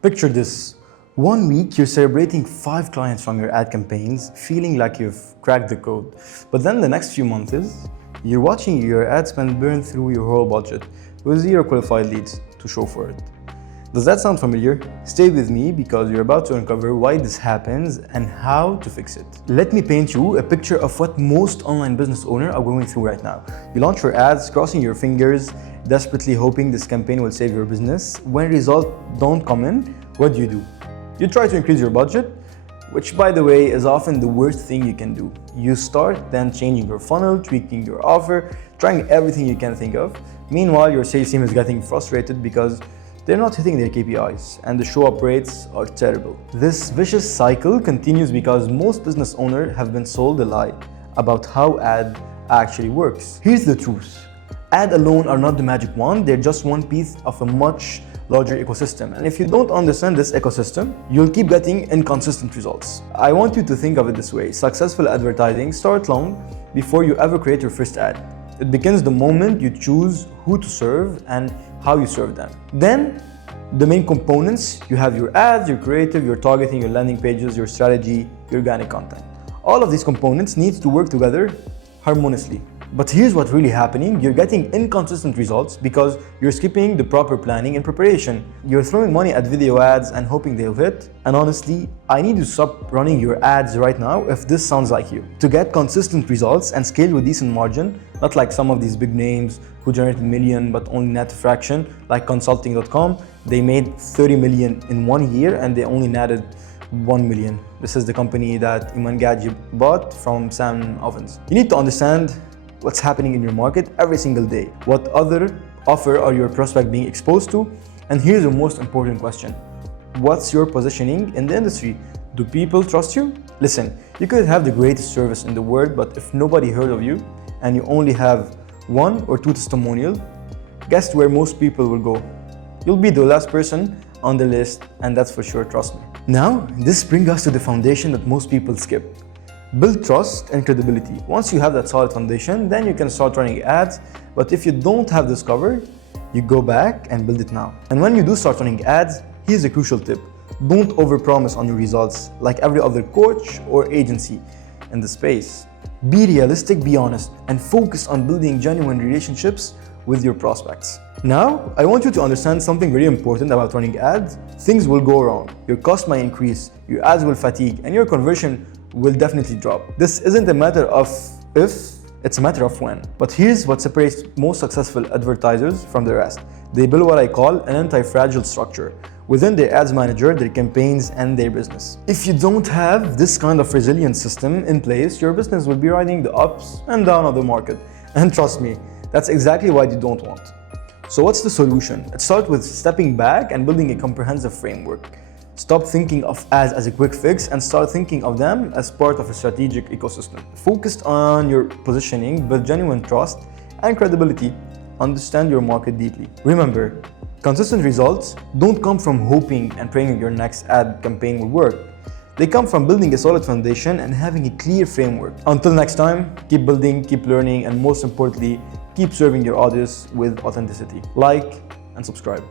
Picture this. 1 week, you're celebrating 5 clients from your ad campaigns, feeling like you've cracked the code. But then the next few months, you're watching your ad spend burn through your whole budget with 0 qualified leads to show for it. Does that sound familiar? Stay with me because you're about to uncover why this happens and how to fix it. Let me paint you a picture of what most online business owners are going through right now. You launch your ads, crossing your fingers, desperately hoping this campaign will save your business. When results don't come in, what do? You try to increase your budget, which by the way is often the worst thing you can do. You start then changing your funnel, tweaking your offer, trying everything you can think of. Meanwhile, your sales team is getting frustrated because they're not hitting their KPIs and the show-up rates are terrible. This vicious cycle continues because most business owners have been sold a lie about how ad actually works. Here's the truth. Ads alone are not the magic wand, they're just one piece of a much larger ecosystem. And if you don't understand this ecosystem, you'll keep getting inconsistent results. I want you to think of it this way. Successful advertising starts long before you ever create your first ad. It begins the moment you choose who to serve and how you serve them. Then, the main components, you have your ads, your creative, your targeting, your landing pages, your strategy, your organic content. All of these components need to work together harmoniously. But here's what's really happening. You're getting inconsistent results because you're skipping the proper planning and preparation. You're throwing money at video ads and hoping they'll hit. And honestly, I need you to stop running your ads right now if this sounds like you. To get consistent results and scale with decent margin, not like some of these big names who generated million but only net a fraction, like consulting.com, they made 30 million in 1 year and they only netted 1 million. This is the company that Iman Gadji bought from Sam Ovens. You need to understand what's happening in your market every single day. What other offer are your prospect being exposed to? And here's the most important question. What's your positioning in the industry? Do people trust you? Listen, you could have the greatest service in the world, but if nobody heard of you and you only have 1 or 2 testimonials, guess where most people will go? You'll be the last person on the list, and that's for sure, trust me. Now, this brings us to the foundation that most people skip. Build trust and credibility. Once you have that solid foundation, then you can start running ads. But if you don't have this covered, you go back and build it now. And when you do start running ads, here's a crucial tip. Don't overpromise on your results like every other coach or agency in the space. Be realistic, be honest, and focus on building genuine relationships with your prospects. Now, I want you to understand something very important about running ads. Things will go wrong. Your cost might increase, your ads will fatigue, and your conversion will definitely drop. This isn't a matter of if, it's a matter of when. But here's what separates most successful advertisers from the rest. They build what I call an anti-fragile structure within their ads manager, their campaigns, and their business. If you don't have this kind of resilient system in place, your business will be riding the ups and downs of the market. And trust me, that's exactly what you don't want. So what's the solution? It starts with stepping back and building a comprehensive framework. Stop thinking of ads as a quick fix and start thinking of them as part of a strategic ecosystem. Focus on your positioning, build genuine trust and credibility. Understand your market deeply. Remember, consistent results don't come from hoping and praying your next ad campaign will work. They come from building a solid foundation and having a clear framework. Until next time, keep building, keep learning, and most importantly, keep serving your audience with authenticity. Like and subscribe.